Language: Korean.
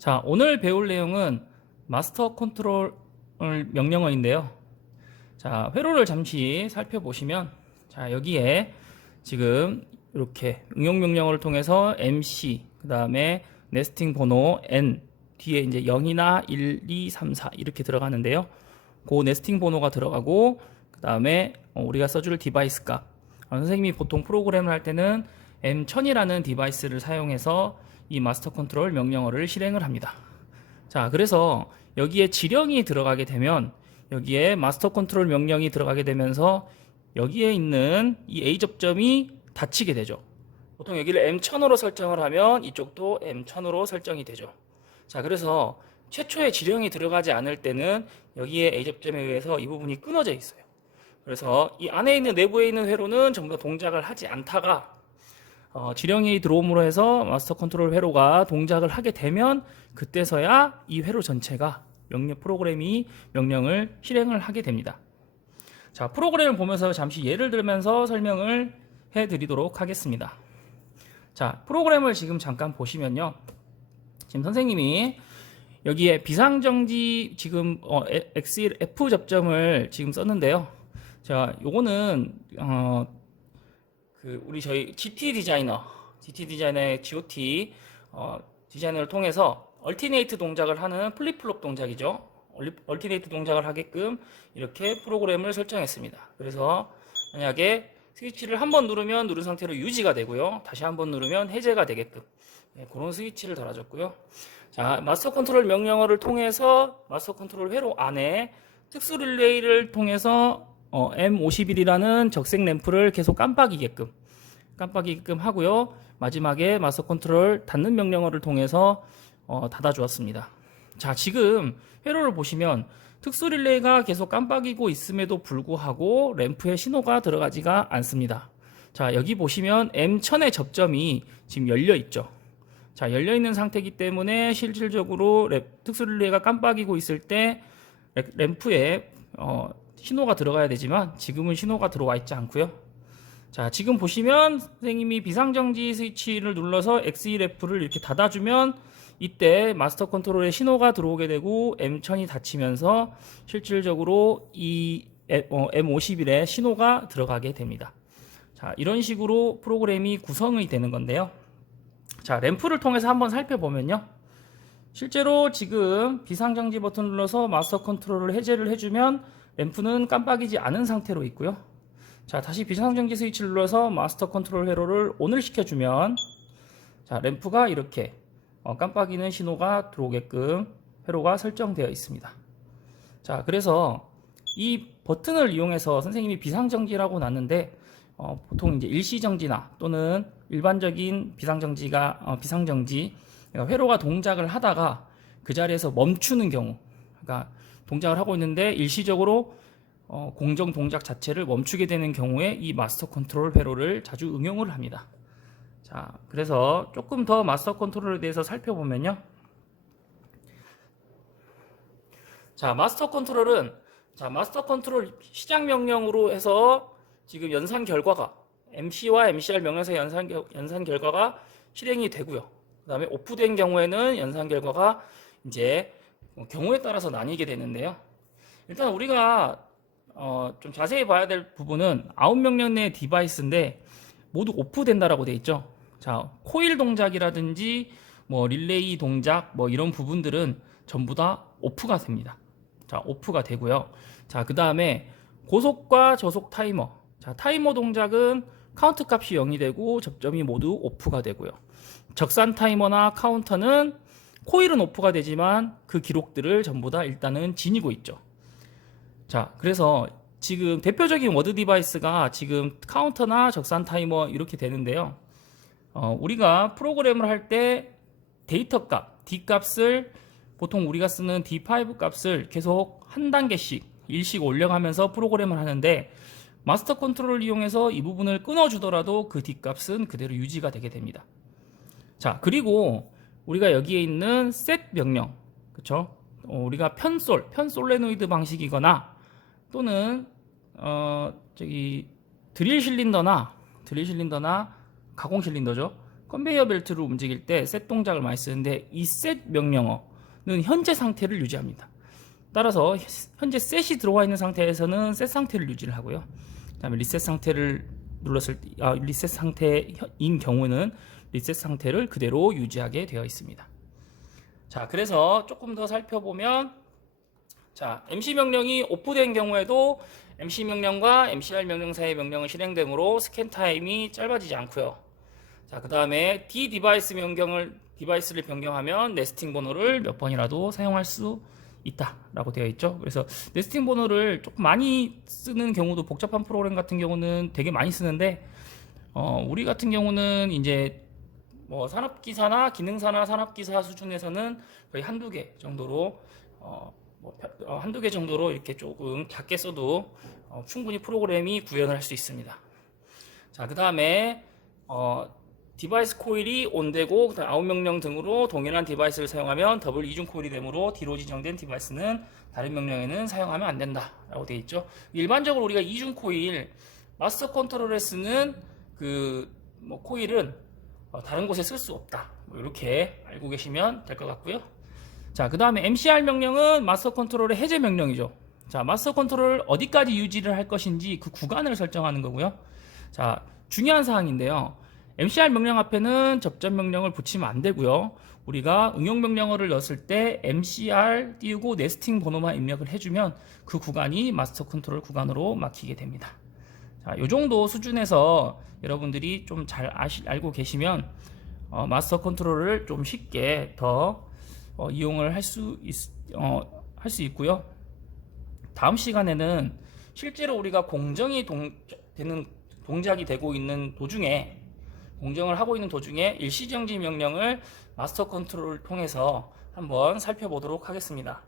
자, 오늘 배울 내용은 마스터 컨트롤 명령어인데요. 자, 회로를 잠시 살펴보시면 자, 여기에 지금 이렇게 응용 명령어를 통해서 MC 그다음에 네스팅 번호 N 뒤에 이제 0이나 1, 2, 3, 4 이렇게 들어가는데요. 그 네스팅 번호가 들어가고 그다음에 어, 우리가 써줄 디바이스 값. 어, 선생님이 보통 프로그램을 할 때는 M1000이라는 디바이스를 사용해서 이 마스터 컨트롤 명령어를 실행을 합니다. 자, 그래서 여기에 지령이 들어가게 되면 여기에 마스터 컨트롤 명령이 들어가게 되면서 여기에 있는 이 A 접점이 닫히게 되죠. 보통 여기를 M1000으로 설정을 하면 이쪽도 M1000으로 설정이 되죠. 자, 그래서 최초의 지령이 들어가지 않을 때는 여기에 A 접점에 의해서 이 부분이 끊어져 있어요. 그래서 이 안에 있는 내부에 있는 회로는 전부 다 동작을 하지 않다가 어, 지령이 들어옴으로 해서 마스터 컨트롤 회로가 동작을 하게 되면 그때서야 이 회로 전체가 명령 프로그램이 명령을 실행을 하게 됩니다. 자, 프로그램을 보면서 잠시 예를 들면서 설명을 해 드리도록 하겠습니다. 자, 프로그램을 지금 잠깐 보시면요. 지금 선생님이 여기에 비상정지 지금 어, X, F 접점을 지금 썼는데요. 자, 요거는 어, 그 우리 저희 GT 디자이너, GT 디자이너의 GOT 어, 디자이너를 통해서 얼티네이트 동작을 하는 플립플롭 동작이죠. 얼티네이트 동작을 하게끔 이렇게 프로그램을 설정했습니다. 그래서 만약에 스위치를 한 번 누르면 누른 상태로 유지가 되고요. 다시 한 번 누르면 해제가 되게끔 네, 그런 스위치를 달아줬고요. 자, 마스터 컨트롤 명령어를 통해서 마스터 컨트롤 회로 안에 특수 릴레이를 통해서 어, M51이라는 적색 램프를 계속 깜빡이게끔 깜빡이게끔 하고요. 마지막에 마스터 컨트롤 닫는 명령어를 통해서 어, 닫아 주었습니다. 자, 지금 회로를 보시면 특수 릴레이가 계속 깜빡이고 있음에도 불구하고 램프에 신호가 들어가지가 않습니다. 자, 여기 보시면 M1000의 접점이 지금 열려 있죠. 자, 열려 있는 상태이기 때문에 실질적으로 랩- 특수 릴레이가 깜빡이고 있을 때 램- 램프에 어, 신호가 들어가야 되지만 지금은 신호가 들어와 있지 않고요. 자, 지금 보시면 선생님이 비상정지 스위치를 눌러서 X1F를 이렇게 닫아주면 이때 마스터 컨트롤에 신호가 들어오게 되고 M1000이 닫히면서 실질적으로 이 M51에 신호가 들어가게 됩니다. 자, 이런 식으로 프로그램이 구성이 되는 건데요. 자, 램프를 통해서 한번 살펴보면요. 실제로 지금 비상정지 버튼 눌러서 마스터 컨트롤을 해제를 해주면 램프는 깜빡이지 않은 상태로 있고요. 자, 다시 비상정지 스위치를 눌러서 마스터 컨트롤 회로를 ON을 시켜주면 자, 램프가 이렇게 어, 깜빡이는 신호가 들어오게끔 회로가 설정되어 있습니다. 자, 그래서 이 버튼을 이용해서 선생님이 비상정지라고 놨는데 어, 보통 이제 일시정지나 또는 일반적인 비상정지가 어, 비상정지 그러니까 회로가 동작을 하다가 그 자리에서 멈추는 경우 그러니까 동작을 하고 있는데 일시적으로 어, 공정 동작 자체를 멈추게 되는 경우에 이 마스터 컨트롤 회로를 자주 응용을 합니다. 자, 그래서 조금 더 마스터 컨트롤에 대해서 살펴보면요. 자, 마스터 컨트롤은 자, 마스터 컨트롤 시작 명령으로 해서 지금 연산 결과가 MC와 MCR 명령서 연산 결- 연산 결과가 실행이 되고요. 그 다음에 오프된 경우에는 연산 결과가 이제 뭐 경우에 따라서 나뉘게 되는데요. 일단 우리가 어, 좀 자세히 봐야 될 부분은 아웃 명령 내 디바이스인데 모두 오프된다라고 돼 있죠. 자, 코일 동작이라든지 뭐 릴레이 동작 뭐 이런 부분들은 전부 다 오프가 됩니다. 자, 오프가 되고요. 자, 그 다음에 고속과 저속 타이머. 자, 타이머 동작은 카운트 값이 0이 되고 접점이 모두 오프가 되고요. 적산 타이머나 카운터는 코일은 오프가 되지만 그 기록들을 전부 다 일단은 지니고 있죠. 자, 그래서 지금 대표적인 워드 디바이스가 지금 카운터나 적산 타이머 이렇게 되는데요. 어, 우리가 프로그램을 할 때 데이터 값, D 값을 보통 우리가 쓰는 D5 값을 계속 한 단계씩 일씩 올려가면서 프로그램을 하는데 마스터 컨트롤을 이용해서 이 부분을 끊어주더라도 그 D 값은 그대로 유지가 되게 됩니다. 자, 그리고 우리가 여기에 있는 set 명령, 그쵸? 어, 우리가 편솔, 편솔레노이드 방식이거나 또는 어, 저기 드릴 실린더나 드릴 실린더나 가공 실린더죠. 컨베이어 벨트를 움직일 때 셋 동작을 많이 쓰는데 이 셋 명령어는 현재 상태를 유지합니다. 따라서 현재 셋이 들어와 있는 상태에서는 셋 상태를 유지를 하고요. 그다음에 리셋 상태를 눌렀을 때, 아, 리셋 상태인 경우는 리셋 상태를 그대로 유지하게 되어 있습니다. 자, 그래서 조금 더 살펴보면 자, MC 명령이 오프된 경우에도 MC 명령과 MCR 명령 사이의 명령은 실행되므로 스캔 타임이 짧아지지 않고요. 자, 그다음에 D 디바이스 변경을 디바이스를 변경하면 네스팅 번호를 몇 번이라도 사용할 수 있다라고 되어 있죠. 그래서 네스팅 번호를 조금 많이 쓰는 경우도 복잡한 프로그램 같은 경우는 되게 많이 쓰는데 어, 우리 같은 경우는 이제 뭐 산업기사나 기능사나 산업기사 수준에서는 거의 한두 개 정도로 어, 뭐 펴- 어, 한두 개 정도로 이렇게 조금 작게 써도 어, 충분히 프로그램이 구현을 할 수 있습니다. 자, 그 다음에 어, 디바이스 코일이 온되고 아웃 명령 등으로 동일한 디바이스를 사용하면 더블 이중 코일이 되므로 D로 지정된 디바이스는 다른 명령에는 사용하면 안 된다라고 되어 있죠. 일반적으로 우리가 이중 코일 마스터 컨트롤에 쓰는 그 뭐 코일은 어, 다른 곳에 쓸 수 없다. 뭐 이렇게 알고 계시면 될 것 같고요. 자, 그 다음에 MCR 명령은 마스터 컨트롤의 해제 명령이죠. 자, 마스터 컨트롤 어디까지 유지를 할 것인지 그 구간을 설정하는 거고요. 자, 중요한 사항인데요. MCR 명령 앞에는 접점 명령을 붙이면 안 되고요. 우리가 응용 명령어를 넣었을 때 MCR 띄우고 네스팅 번호만 입력을 해주면 그 구간이 마스터 컨트롤 구간으로 막히게 됩니다. 자, 요 정도 수준에서 여러분들이 좀잘 알고 계시면 어, 마스터 컨트롤을 좀 쉽게 더 어, 이용을 할수 어, 할 수 있고요. 다음 시간에는 실제로 우리가 공정이 동, 되는 동작이 되고 있는 도중에 공정을 하고 있는 도중에 일시정지 명령을 마스터 컨트롤을 통해서 한번 살펴보도록 하겠습니다.